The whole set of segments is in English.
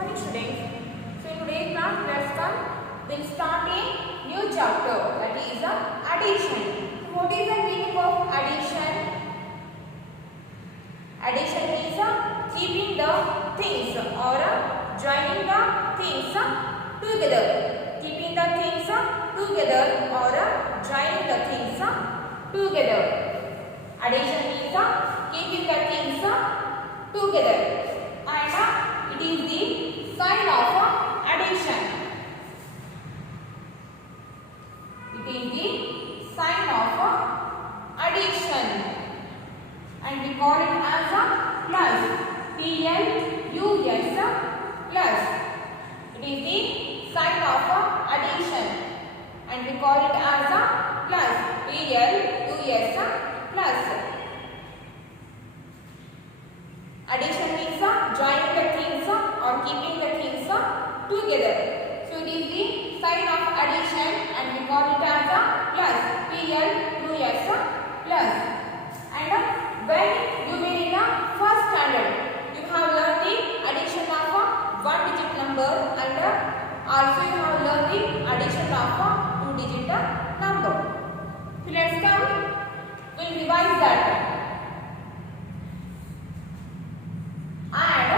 morning students. So in today's class lesson we'll start a new chapter, that is addition. So what is the meaning of addition? Addition means keeping the things or joining the things together. Keeping the things together or joining the things together. Addition means keeping the things together, and it is the sign of addition. It is the sign of addition, and we call it as a plus. P-L-U-S, plus. It is the sign of addition, and we call it as a plus. P-L-U-S, plus. Addition means joining the things or keeping the things together. So it is the sign of addition, and we call it as a plus. P-L-U-S, plus. And when you were in a first standard, you have learned the addition of a one-digit number, and also you have learned the addition of a two-digit number. So let's come. We'll revise that. Add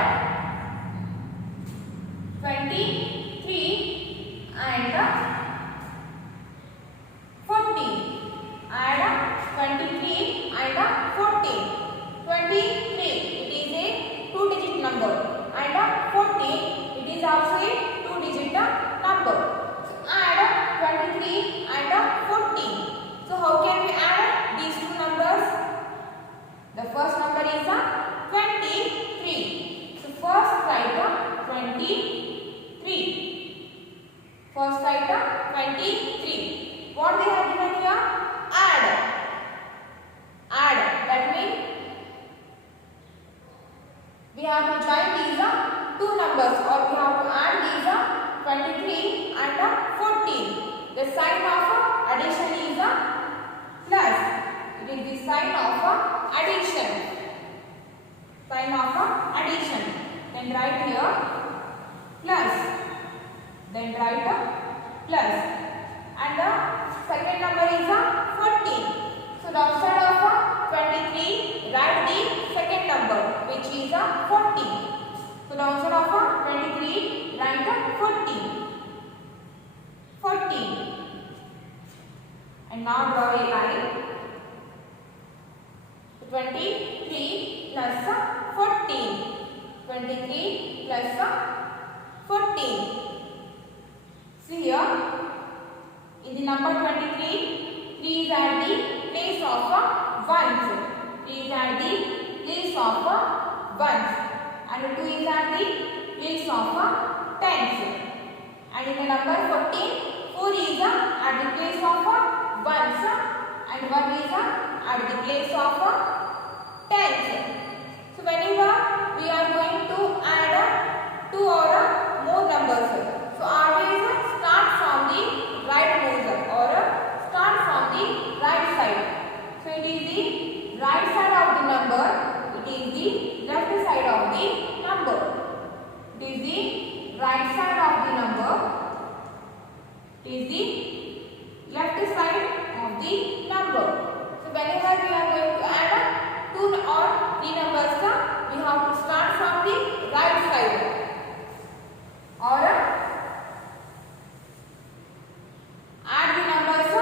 23 and 40. Add 23 and 40. 23, it is a two-digit number, and 40, it is also a two-digit number. So add 23 and 40. So how can we add these two numbers? The first number is 23. So first write 23. First write 23. What they have given here? Add. Add. That means we have to join these two numbers, or we have to add these 23 and 14. The sign of addition is plus. It is the sign of addition. Sign of addition. Then write here plus. Then write plus. And the second number is 14. So the outside of 23, write the second number, which is 40. So the outside of 23, write 40. 40. And now draw a line. 23 plus 14. 23 plus 14. See here, in the number 23, 3 is at the place of ones. 3 is at the place of ones, and 2 is at the place of tens. And in the number 14, 4 is at the place of ones, and 1 is at the place of tens. So whenever we are going to add two or more numbers, so always start from the right moves, or start from the right side. So it is the right side of the number, it is the left side of the number. It is the right side of the number, it is the left side of the number. So whenever we are going to add two or three numbers, we have to start from the right side, or add the numbers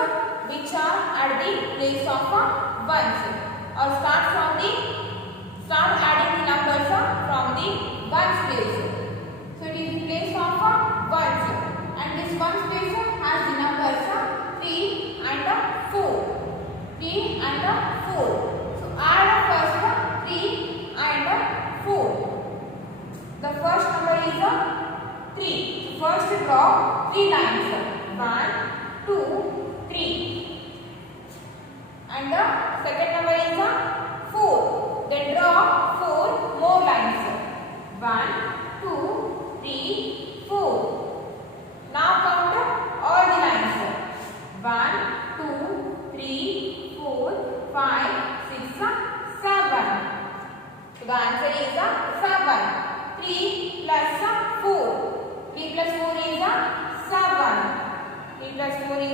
which are at the place of ones, or start adding the numbers from the ones place. So it is the place of ones, and this ones place has the numbers 3 and 4. 3 and 4. So add first 3 and 4. The first number is 3. So first draw 3 lines. 1, 2, 3. And the second number is 4. Then draw 4 more lines. 1, 2, 3, 4. Now count all the lines. 1, 2, 3, 4, 5, 6, 7. So the answer is 7. 3 plus 4.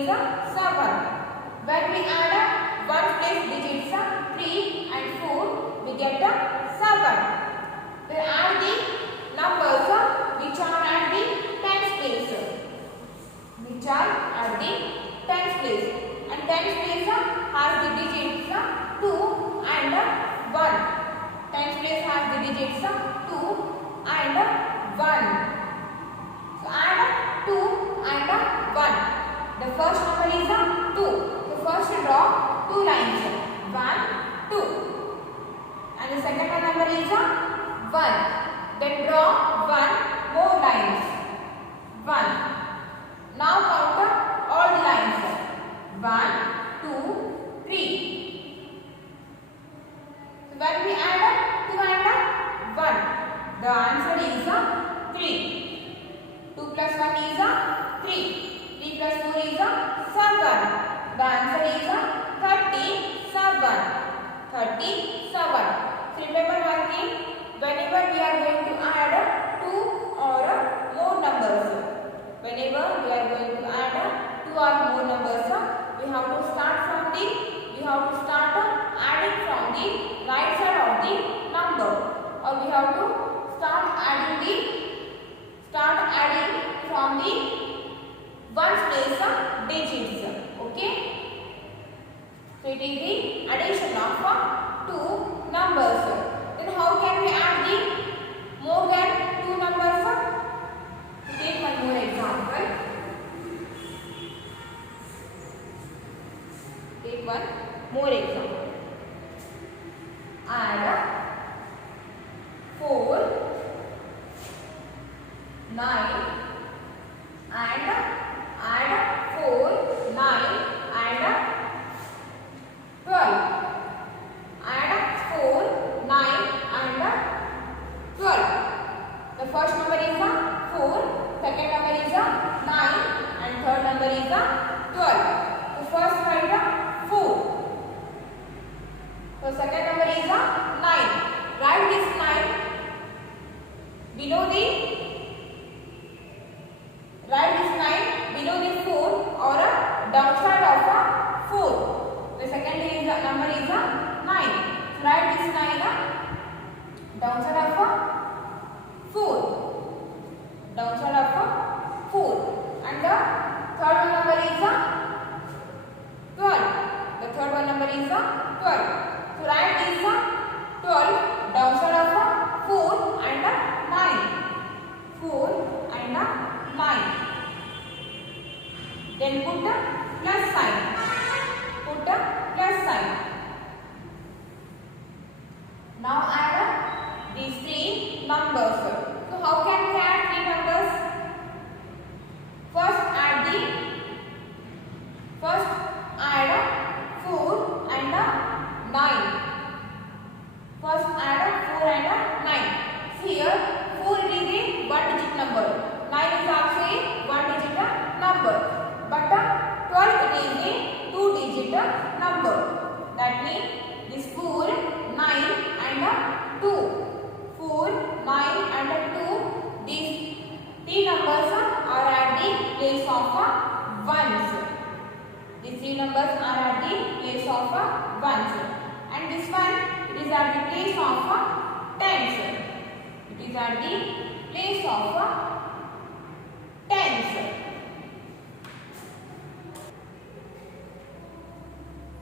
is 7. When we add one place digits 3 and 4, we get 7. Then add the numbers which are at the tens place. Which are at the tens place. And tens place has the digits 2 and 1. Tens place has the digits 2 and 1. So add 2 and 1. The first number is 2. So first draw 2 lines. 1, 2. And the second number is 1. Then draw 1 more lines. 1. Now count all the lines. 1, 2, 3. So when we add 2 and 1, the answer is 3. 2 plus 1 is 3. 3 plus 4 is 7. The answer is 37. 37. So remember one thing, whenever we are going to add 2 or more numbers, whenever we are going to add 2 or more numbers, we have to start adding from the right side of the number, or we have to start adding from the ones place digits. Okay, so it is the addition of 2 numbers. Then how can we add the more than 2 numbers? Take one more example. Take one more example. Add 4, 9 and add 4, 9 and 12. Add 4, 9 and 12. The first number is 4, second number is 9 and third number is 12. So first write 4. So second number is 9. Write this 9 below the 4 or downside of 4. The second number is 9. So write this 9 downside of 4. Downside of 4. And the third one number is 12. The third one number is 12. So write this 12 downside of 4 and 9. 4 and 9. Then put the plus sign. Put the plus sign. Now add these 3 numbers. So how can we add 3 numbers? First add 4 and 9. First add 4 and 9. See here 4 is a 1-digit number. 9 is also a 1-digit number. But 12 it is a 2-digit number. That means this 4, 9 and 2. 4, 9 and 2. These 3 numbers are at the place of ones. These 3 numbers are at the place of ones. And this one, it is at the place of tens. It is at the place of tens.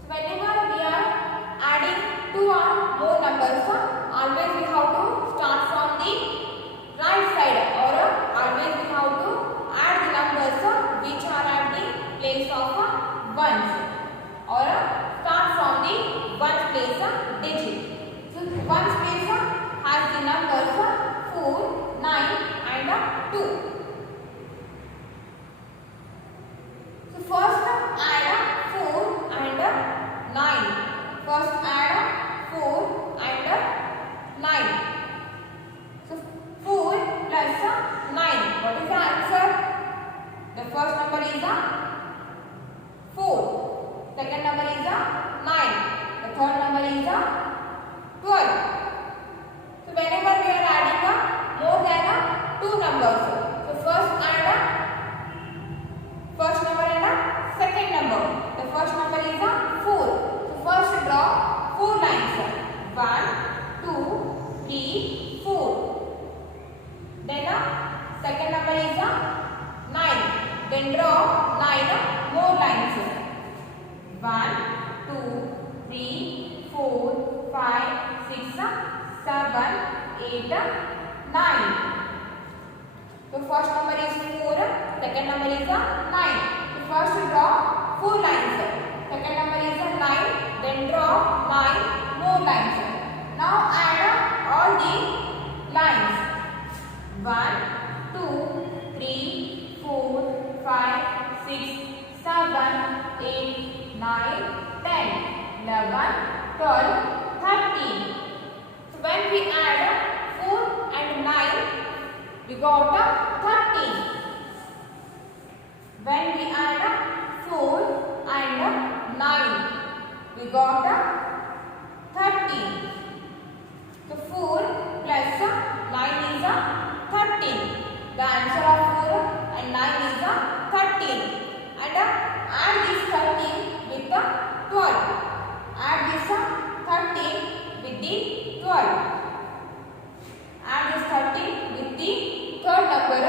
So whenever we are adding 2 or more numbers, always we have to start from the right side, or always we have to add the numbers which are at the place of ones, or start from the ones place digit. So ones place has the numbers 4, 9 and 8, 9. So first number is 4, second number is 9. So first draw 4 lines. Second number is 9, then draw 9 more lines. Now add all the lines. 1, 2, 3, 4, 5, 6, 7, 8, 9, 10, 11, 12, 13. So when we add 4 and 9, we got 13. When we add 4 and 9, we got 13. So 4 plus 9 is 13. The answer of 4 and 9 is 13. And add this 13 with 12. Add this 13 with the 12. Add this 13 with the third number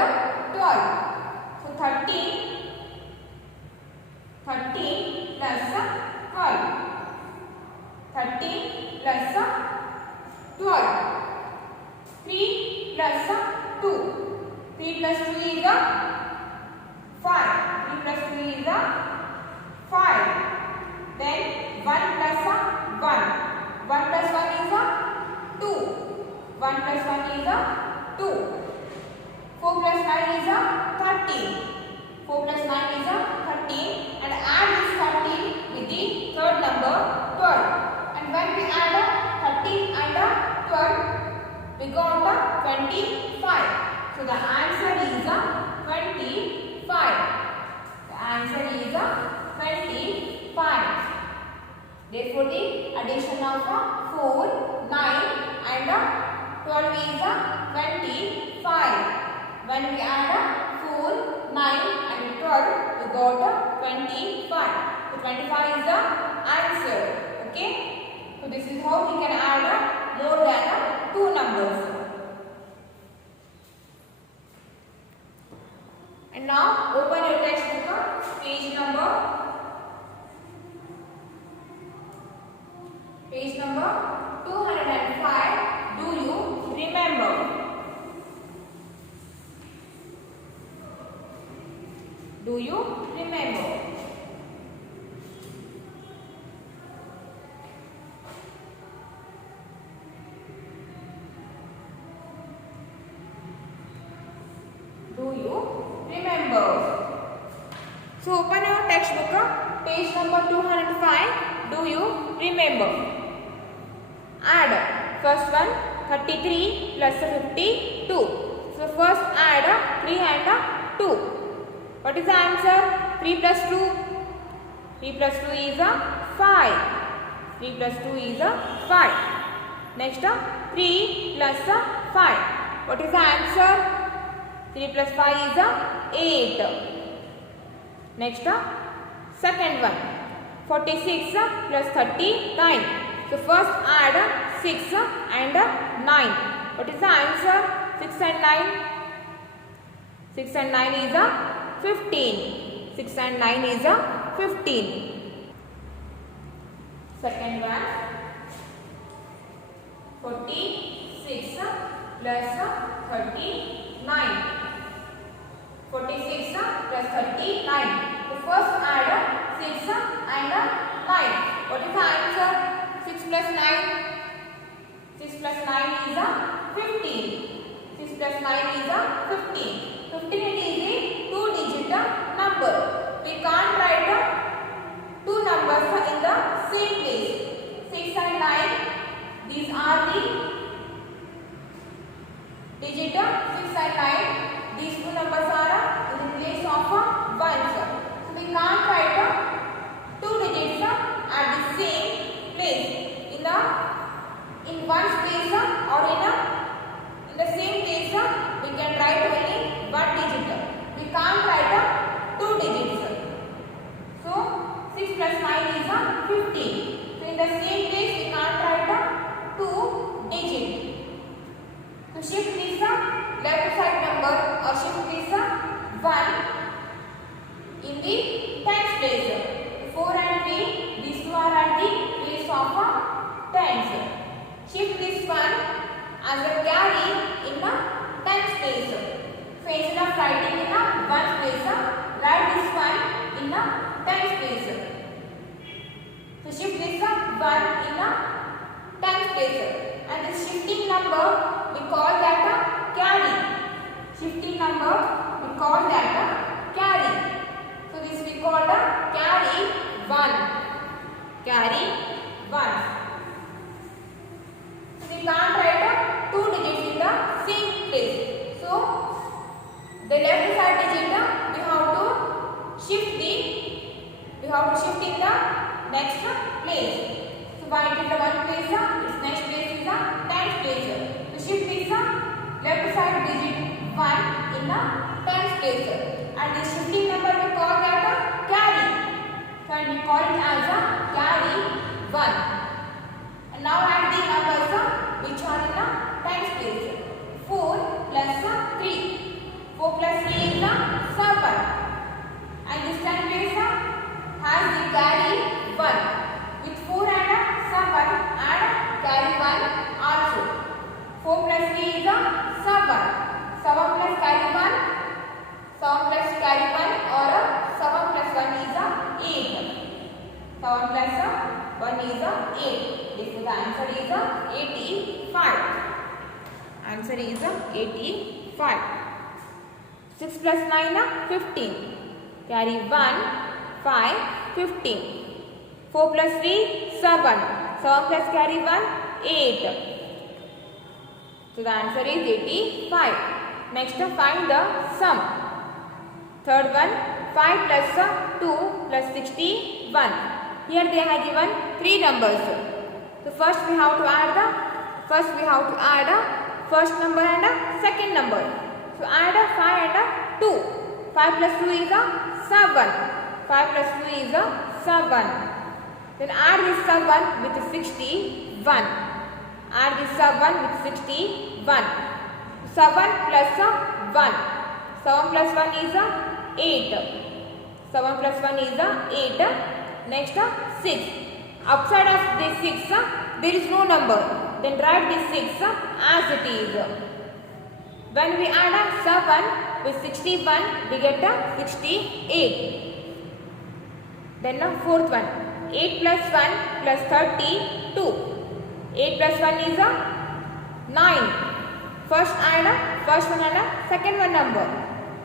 12. So 13 plus 12. 13 plus 12. 3 plus 2. 3 plus 2 is 5. 3 plus 2 is 5. Then 1 plus 1. 1 plus 1 is 2. 1 plus 1 is 2. 4 plus 9 is 13. 4 plus 9 is 13. And add this 13 with the third number 12. And when we add 13 and 12, we got 25. So the answer is 25. The answer is 25. Therefore, the addition of 4, 9 and 12 is 25. When we add 4, 9 and 12, we got 25. So 25 is the answer. Okay. So this is how we can add more than 2 numbers. And now open your textbook, page number 205. Do you remember? Do you remember? Do you remember? So open your textbook, page number 205. Do you remember? Add. First one, 33 plus 52. So first add 3 and 2. What is the answer? 3 plus 2. 3 plus 2 is 5. 3 plus 2 is 5. Next 3 plus 5. What is the answer? 3 plus 5 is 8. Next second one, 46 plus 39. So first add 6 and 9. What is the answer? 6 and 9. 6 and 9 is 15. 6 and 9 is 15. Second one, 46 plus 39. 46 plus 39. So first add 6 and 9. What is the answer? 6 plus 9. 6 plus 9 is 15. 6 plus 9 is 15. 15 is a 2-digit number. We can't write 2 numbers in the same place. 6 and 9. These are the digit 6 and 9. These 2 numbers are in the place of ones. So we can't write 2 digits at the same place. In ones place or in the same place we can write only 1 digit. We can't write 2 digits. So 6 plus 9 is 15. So in the same place we can't write 2 digits. So shift this left side number or shift this 1 in the tens place. 4 and 3, these 2 are at the place of tens. Shift this one as a carry carry 1. So we can't write 2 digits in the same place. So the left side digit we have to shift in the next place. So when it is the 1 place, its next place is the 10th place. So shift this left side digit 1 in the 10th place. And this shifting number we call that carry. So and we call it as a carry 1. And now add the numbers which are in the 10th place. 4 plus 3. 4 plus 3 is the 7. And this 10th place has the carry 1. With 4 and 7 and carry 1 also. 4 plus 3 is the 7. 7 plus carry 1. 7 plus carry 1 or 7 plus 1 is 8. 7 plus 1 is 8. Therefore the answer is 85. Answer is 85. 6 plus 9 15. Carry 1 5 15. 4 plus 3 7. 7 plus carry 1 8. So the answer is 85. Next find the sum. Third one, 5 plus 2 plus 61. Here they have given 3 numbers. So first we have to add first number and second number. So add 5 and 2. 5 plus 2 is 7. 5 plus 2 is 7. Then add this 7 with 61. Add this 7 with 61. 7 plus 1. 7 plus 1 is 8. 7 plus 1 is 8. Next 6. Outside of this 6 there is no number. Then write this 6 as it is. When we add 7 with 61 we get 68. Then fourth one. 8 plus 1 plus 32. 8 plus 1 is 9. First add first one and second one number.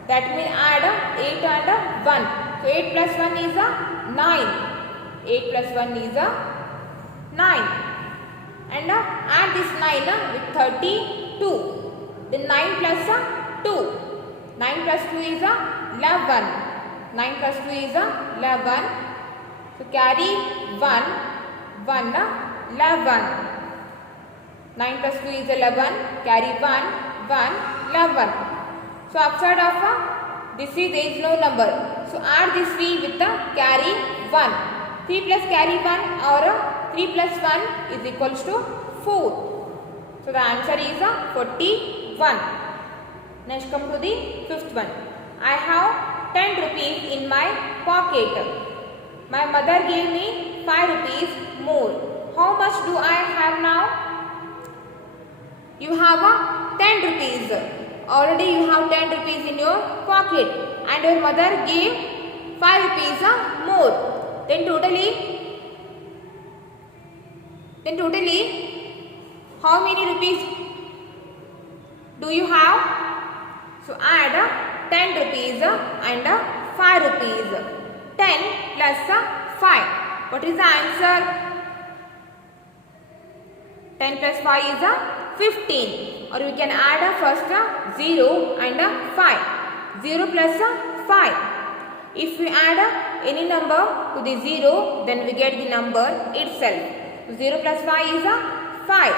That means add 8 and 1. So 8 plus 1 is 9. 8 plus 1 is 9. And add this 9 with 32. Then 9 plus 2. 9 plus 2 is 11. 9 plus 2 is 11. So carry 1, 11. 9 plus 2 is 11. Carry 1, 11. So outside of this 3 there is no number. So add this 3 with the carry 1. 3 plus carry 1 or 3 plus 1 is equals to 4. So the answer is 41. Next come to the fifth one. I have 10 rupees in my pocket. My mother gave me 5 rupees more. How much do I have now? You have 10 rupees. Already you have 10 rupees in your pocket and your mother gave 5 rupees more. Then totally how many rupees do you have? So add 10 rupees and 5 rupees. 10 plus 5. What is the answer? 10 plus 5 is 15. Or we can add first 0 and 5. 0 plus 5. If we add any number to the 0, then we get the number itself. 0 plus 5 is 5.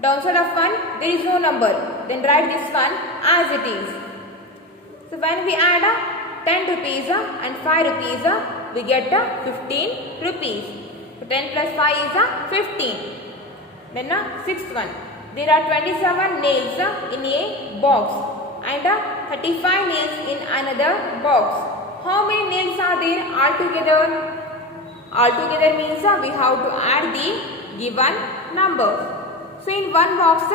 Downside of 1, there is no number. Then write this one as it is. So when we add 10 rupees and 5 rupees, we get 15 rupees. So 10 plus 5 is 15. Then sixth one. There are 27 nails in a box and 35 nails in another box. How many nails are there altogether? Altogether means we have to add the given number. So in one box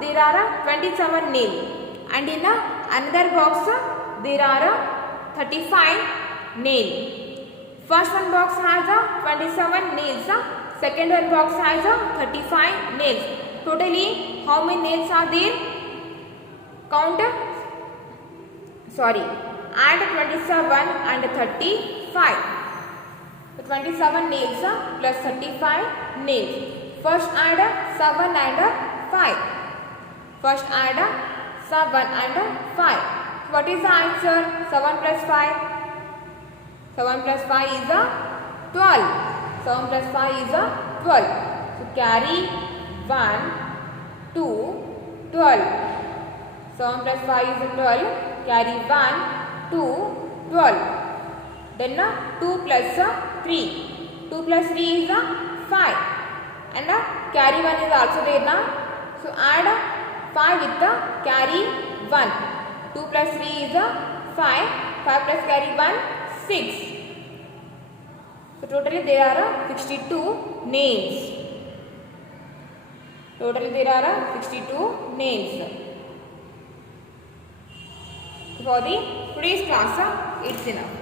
there are 27 nails and in another box there are 35 nails. First one box has 27 nails. Second one box has 35 nails. Totally how many nails are there? Count. Add 27 and 35. So 27 nails plus 35 nails. First add 7 and 5. First add 7 and 5. What is the answer? 7 plus 5. 7 plus 5 is 12. 7 plus 5 is 12. So carry 1, 2, 12. 7 plus 5 is 12. Carry 1, 2, 12. Then 2 plus 3. 2 plus 3 is 5. And carry 1 is also there now. So add 5 with the carry 1. 2 plus 3 is 5. 5 plus carry 1, 6. So totally there are 62 nails. Totally there are 62 nails. For the today's class, it's enough.